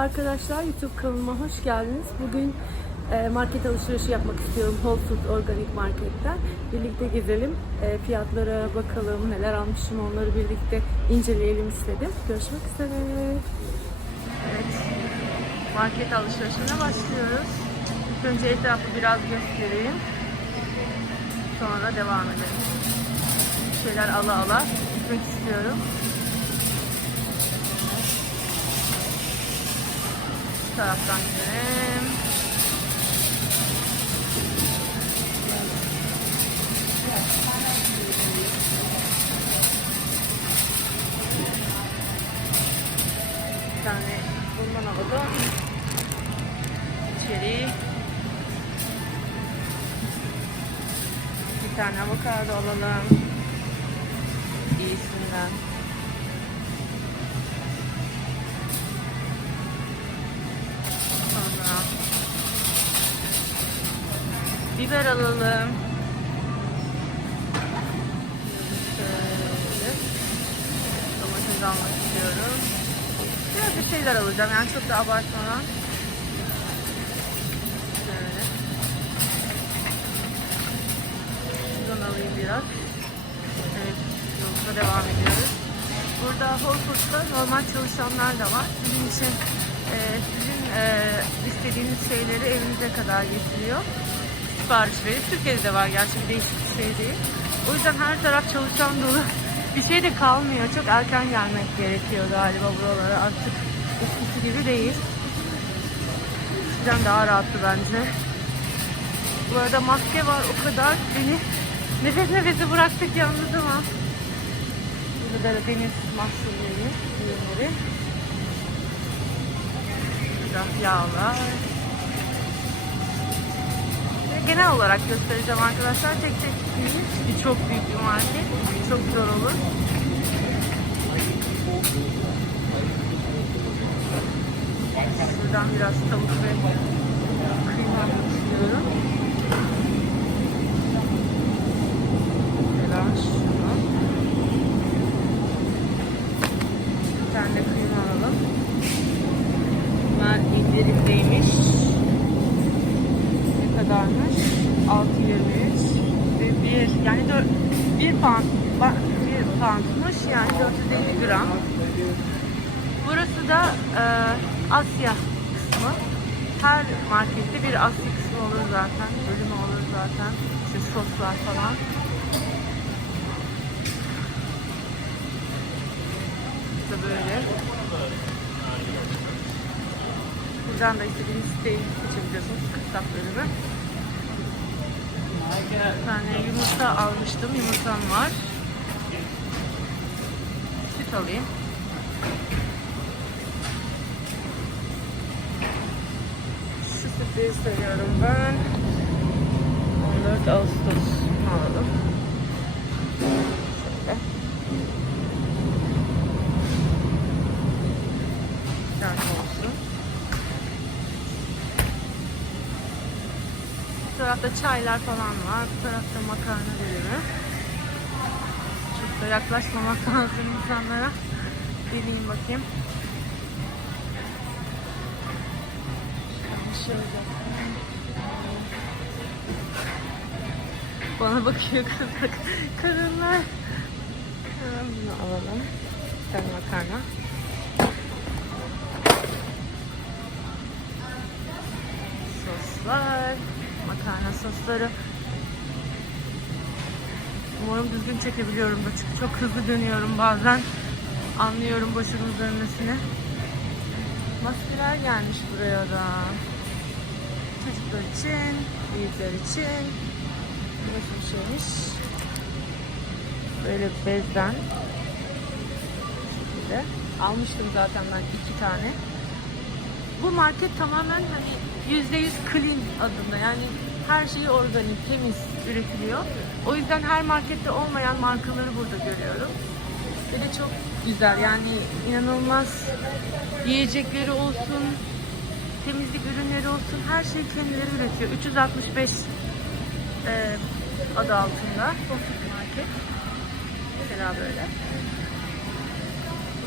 arkadaşlar, YouTube kanalıma hoş geldiniz. Bugün e, market alışverişi yapmak istiyorum Whole Foods Organik Market'ten. Birlikte gezelim, e, fiyatlara bakalım, neler almışım onları birlikte inceleyelim istedim. Görüşmek üzere. Evet, market alışverişine başlıyoruz. İlk önce etrafı biraz göstereyim. Sonra devam edelim. Bir şeyler ala ala gitmek istiyorum. Taraftan gidelim. Bir tane bundan alalım. İçeri. Bir tane avokado alalım. Biber alalım. Şöyle. Domates almak istiyorum. Biraz bir şeyler alacağım yani çok da abartmadan. Şöyle. Şuradan alayım biraz. Evet, yolumuza devam ediyoruz. Burada Whole Foods'ta normal çalışanlar da var. Sizin için e, sizin e, istediğiniz şeyleri evinize kadar getiriyor. Sipariş Türkiye'de de var gerçi değişik bir şey değil. O yüzden her taraf çalışan dolu. Bir şey de kalmıyor. Çok erken gelmek gerekiyor galiba buralara. Artık eskisi gibi değil. Eskiden daha rahattı bence. Bu arada maske var o kadar beni nefes nefese bıraktık yalnız ama. Burada da deniz mahsulleri, ürünleri. Burada yağlar. Genel olarak göstereceğim arkadaşlar. Tek tek değil. Çünkü çok büyük bir market. Çok zor olur. Buradan biraz tavuk ve kıyma istiyorum. Mesela şunu. Bir tane de kıyma alalım. Bunlar indirimdeymiş. Ne kadarmış? 6.23 ve 1 yani 4 1 pound 1 poundmuş yani 450 gram. Burası da e, Asya kısmı. Her Asya kısmı olur zaten. Bölümü olur zaten. İşte soslar falan. İşte böyle. Buradan da istediğiniz siteyi seçebiliyorsunuz. Kısa bölümü. Bir tane yumurta almıştım. Yumurtam var. Süt alayım. Şu sütü seviyorum ben. 14 Ağustos alalım. Şöyle. Tane olsun. Bu tarafta çaylar falan var. Bu tarafta makarna bölümü. Çok da yaklaşmamak lazım insanlara. Bileyim bakayım. Şöyle. Bana bakıyor kızlar. Kadınlar. Hemen bunu alalım. Bir tane makarna. Soslar. Makarna sosları. Umarım düzgün çekebiliyorumdur çünkü çok hızlı dönüyorum bazen. Anlıyorum başımın dönmesini. Maskeler gelmiş buraya da. Çocuklar için, büyükler için. Bu Nasıl bir şeymiş? Böyle bezden. Şekilde. Almıştım zaten ben iki tane. Bu market tamamen hani %100 clean adında yani her şeyi organik, temiz üretiliyor. O yüzden her markette olmayan markaları burada görüyorum. Ve de çok güzel yani inanılmaz yiyecekleri olsun, temizlik ürünleri olsun her şeyi kendileri üretiyor. 365 e, adı altında Profit Market. Mesela böyle.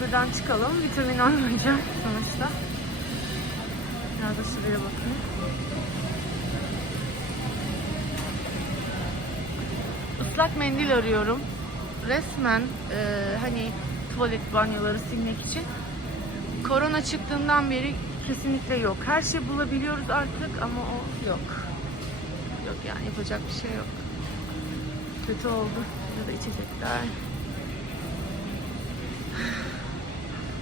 Buradan çıkalım. Vitamin almayacağım sonuçta. Aşağıda sıraya bakın. Islak mendil arıyorum. Resmen e, hani tuvalet banyoları silmek için. Korona çıktığından beri kesinlikle yok. Her şey bulabiliyoruz artık ama o yok. Yok yani yapacak bir şey yok. Kötü oldu. Ya da içecekler.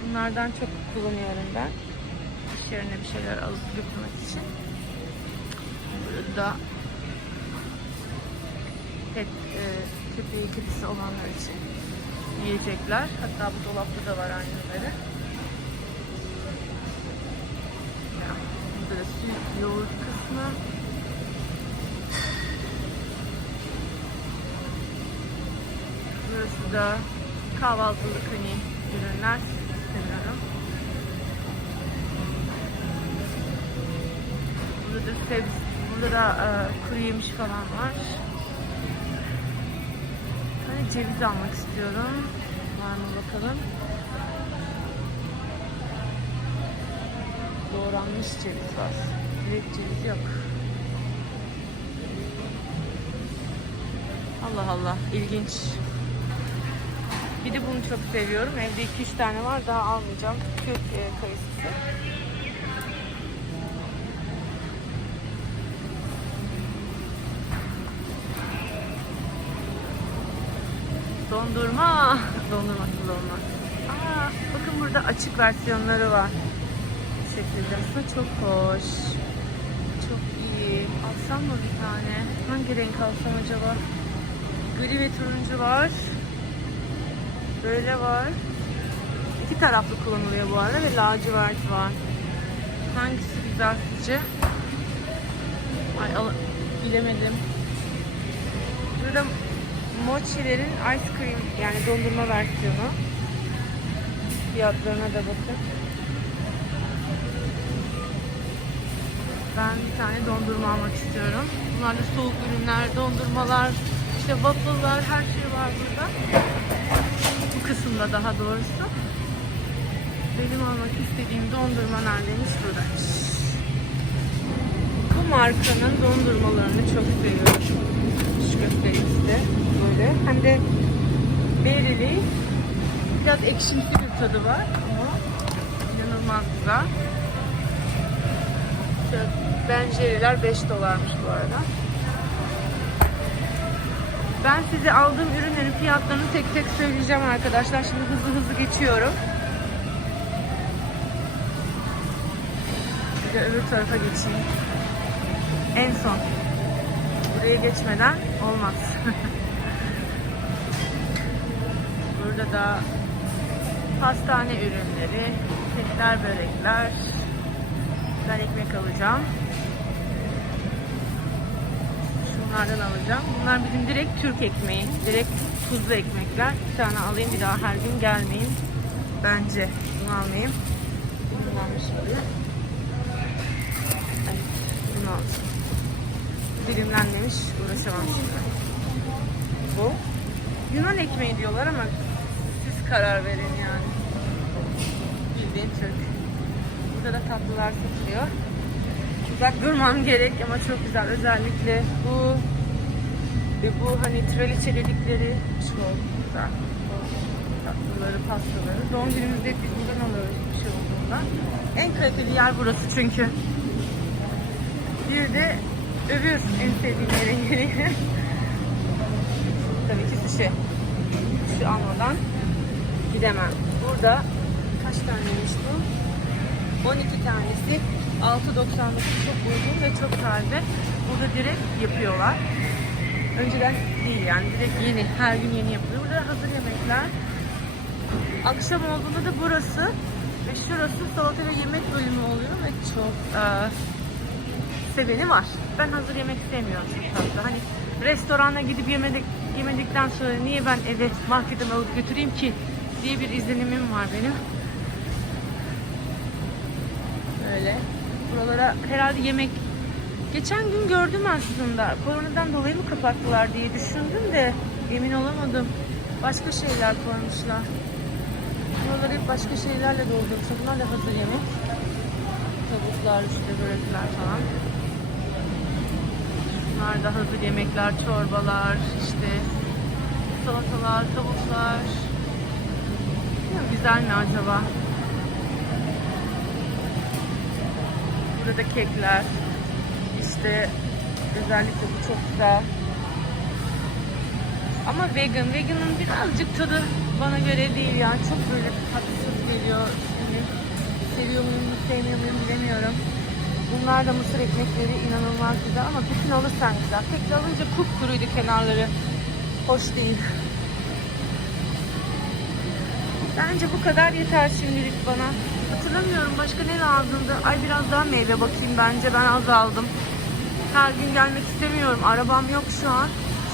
Bunlardan çok kullanıyorum ben. İş yerine bir şeyler alıp götürmek için. Burada pet, e, köpeği kedisi olanlar için yiyecekler. Hatta bu dolapta da var aynıları. Ya, Burada da süt, yoğurt kısmı. Burası da kahvaltılık hani ürünler istemiyorum. Burada da sebze, burada da e, kuru yemiş falan var. Hani ceviz almak istiyorum. Var mı bakalım. Doğranmış ceviz var. Direkt ceviz yok. Allah Allah ilginç. Bir de bunu çok seviyorum. Evde 2-3 tane var. Daha almayacağım. Türk kayısısı. Dondurma. Dondurmasız olmaz. Aa, bakın burada açık versiyonları var. Şekilde. Aslında çok hoş. Çok iyi. Alsam mı bir tane? Hangi renk alsam acaba? Gri ve turuncu var. Böyle var. İki taraflı kullanılıyor bu arada ve lacivert var. Hangisi güzel sizce? Ay al bilemedim. Burada mochilerin ice cream yani dondurma versiyonu. Fiyatlarına da bakın. Ben bir tane dondurma almak istiyorum. Bunlar da soğuk ürünler, dondurmalar, işte waffle'lar her şey var burada. Kısımda daha doğrusu. Benim almak istediğim dondurma neredeymiş buradaymış. Bu markanın dondurmalarını çok seviyorum. Şu göstereyim size. Böyle. Hem de berili. Biraz ekşimsi bir tadı var ama inanılmaz güzel. Şöyle Benceriler 5 dolarmış bu arada. Ben size aldığım ürünlerin fiyatlarını tek tek söyleyeceğim arkadaşlar. Şimdi hızlı hızlı geçiyorum. Bir de öbür tarafa geçeyim. En son. Buraya geçmeden olmaz. Burada da pastane ürünleri, kekler, börekler. Ben ekmek alacağım. Şunlardan alacağım. Bunlar bizim direkt Türk ekmeği. Direkt tuzlu ekmekler. Bir tane alayım bir daha her gün gelmeyin. Bence bunu almayayım. Bundan şimdi. Evet, bunu alacağım. Dilimlenmemiş. Uğraşamam şimdi. Bu. Yunan ekmeği diyorlar ama siz karar verin yani. Bildiğin Türk. Burada da tatlılar satılıyor. Uzak durmam gerek ama çok güzel. Özellikle bu ve bu hani traliçe dedikleri çok güzel. Tatlıları, pastaları. Doğum günümüzde biz buradan alıyoruz bir şey olduğunda. En kaliteli yer burası çünkü. Bir de öbür en sevdiğim yerin geliyor. Tabii ki sushi. Sushi almadan gidemem. Burada kaç taneymiş bu? 12 tanesi 6.99 çok uygun ve çok taze. Burada direkt yapıyorlar. Önceden değil yani direkt yeni, her gün yeni yapılıyor. Burada hazır yemekler. Akşam olduğunda da burası ve şurası salata ve yemek bölümü oluyor ve çok e, seveni var. Ben hazır yemek sevmiyorum çok fazla. Hani restorana gidip yemedik, yemedikten sonra niye ben eve marketten alıp götüreyim ki diye bir izlenimim var benim. Öyle. Buralara herhalde yemek geçen gün gördüm aslında. Koronadan dolayı mı kapattılar diye düşündüm de emin olamadım. Başka şeyler koymuşlar. Buraları hep başka şeylerle doldurmuşlar. Bunlar da hazır yemek. tavuklar, işte börekler falan. Bunlar da hazır yemekler, çorbalar, işte salatalar, tavuklar. Güzel mi acaba? Burada kekler. İşte özellikle bu çok güzel. Ama vegan. Vegan'ın birazcık tadı bana göre değil ya. Çok böyle tatsız geliyor. Hani seviyor muyum, sevmiyor muyum bilemiyorum. Bunlar da mısır ekmekleri inanılmaz güzel ama bütün alırsan güzel. Tekli alınca kupkuruydu kenarları. Hoş değil. Bence bu kadar yeter şimdilik bana. Hatırlamıyorum başka ne lazımdı. Ay biraz daha meyve bakayım bence ben az aldım. Her gün gelmek istemiyorum. Arabam yok şu an.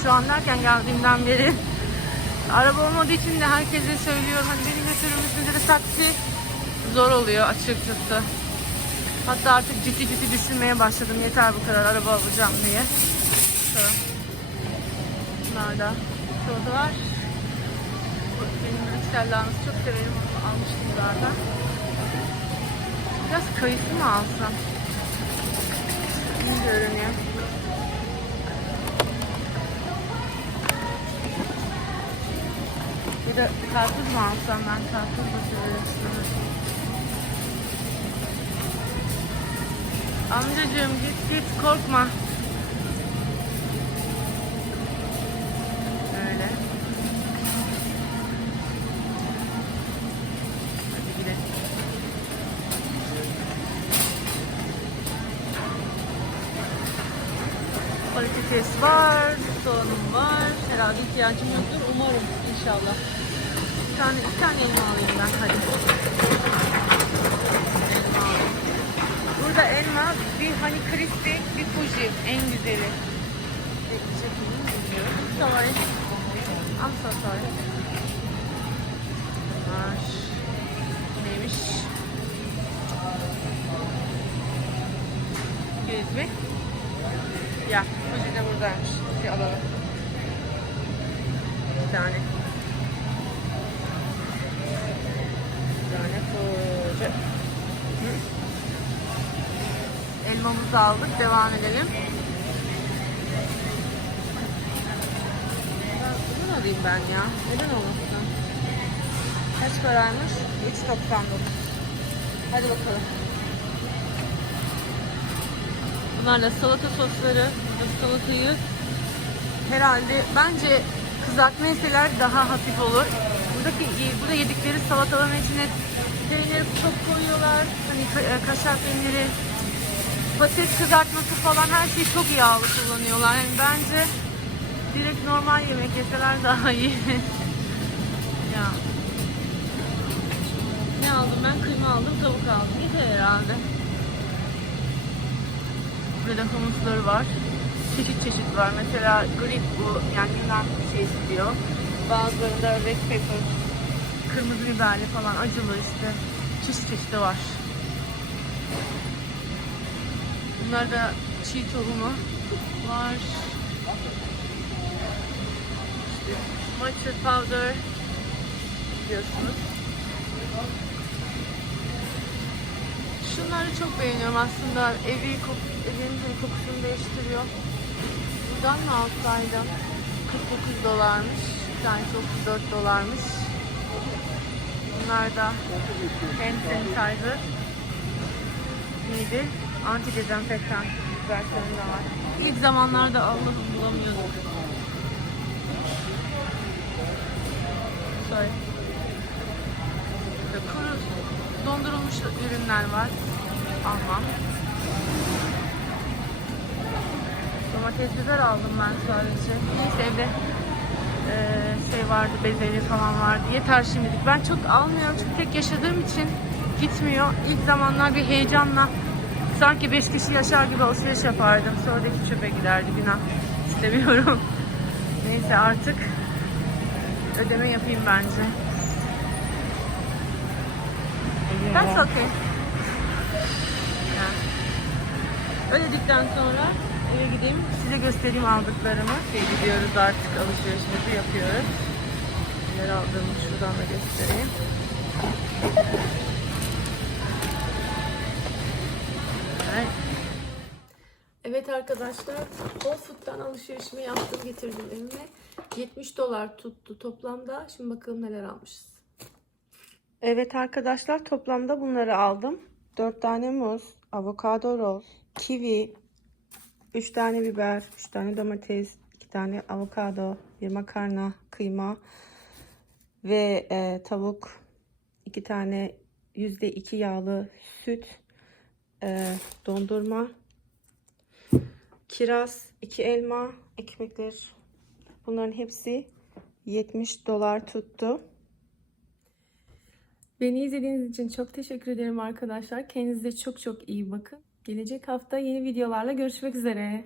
Şu an derken geldiğimden beri. Araba olmadığı için de herkese söylüyorum. Hani beni götürür müsünüz de taksi zor oluyor açıkçası. Hatta artık ciddi ciddi düşünmeye başladım. Yeter bu kadar araba alacağım diye. Da şurada var. Benim Brüksel çok severim. Almıştım zaten. Biraz kayısı mı alsam? İyi görünüyor. Bir de karpuz mu alsam ben? Karpuz da severim. Amcacığım git git korkma. İhtiyacım yoktur. Umarım inşallah. Bir tane, iki tane elma alayım ben. Hadi. Elma. Burada elma bir hani crispy, bir fuji. En güzeli. Bekleyecek miyim. Sorry. I'm so sorry. Var. Neymiş? Me. Ya, fuji de buradaymış. Bir alalım. Tane. Bir tane. Hı. Elmamızı aldık. Devam edelim. Bunu alayım ben ya. Neden olmasın? Kaç paraymış? 3.99. Hadi bakalım. Bunlar da salata sosları. Salatayı herhalde bence kızartma yeseler daha hafif olur. Buradaki burada yedikleri salataların içine peynir çok koyuyorlar. Hani e, kaşar peyniri, patates kızartması falan her şeyi çok yağlı kullanıyorlar. Yani bence direkt normal yemek yeseler daha iyi. ya. Ne aldım ben? Kıyma aldım, tavuk aldım. Yeter herhalde. Burada humusları var. Çeşit çeşit var. Mesela grip bu yani Yunan şey istiyor. Bazılarında red pepper, kırmızı biberli falan acılı işte. Çeşit çeşidi var. Bunlar da çiğ tohumu var. Matcha powder biliyorsunuz. Şunları çok beğeniyorum aslında. Evi evin hani kokusunu değiştiriyor. Buradan mı alsaydım? 49 dolarmış. Bir tanesi 34 dolarmış. Bunlar da hand sanitizer. Neydi? Anti dezenfektan versiyonu da var. İlk zamanlarda Allah'ım bulamıyordum. Sorry. Kuru dondurulmuş ürünler var. Almam. Domates biber aldım ben sadece. Neyse evde eee, şey vardı, bezelye falan vardı. Yeter şimdilik. Ben çok almıyorum çünkü tek yaşadığım için gitmiyor. İlk zamanlar bir heyecanla sanki 5 kişi yaşar gibi alışveriş yapardım. Sonra da çöpe giderdi günah. İstemiyorum. Neyse artık ödeme yapayım bence. That's okay. Ödedikten sonra eve gideyim. Size göstereyim aldıklarımı. Şey, gidiyoruz artık alışverişimizi yapıyoruz. Neler aldığımı şuradan da göstereyim. Evet arkadaşlar, Whole Food'dan alışverişimi yaptım, getirdim evime. 70 dolar tuttu toplamda. Şimdi bakalım neler almışız. Evet arkadaşlar, toplamda bunları aldım. 4 tane muz, avokado roz, kivi, 3 tane biber, 3 tane domates, 2 tane avokado, bir makarna, kıyma ve e, tavuk, 2 tane %2 yağlı süt, e, dondurma, kiraz, 2 elma, ekmekler. Bunların hepsi 70 dolar tuttu. Beni izlediğiniz için çok teşekkür ederim arkadaşlar. Kendinize çok çok iyi bakın. Gelecek hafta yeni videolarla görüşmek üzere.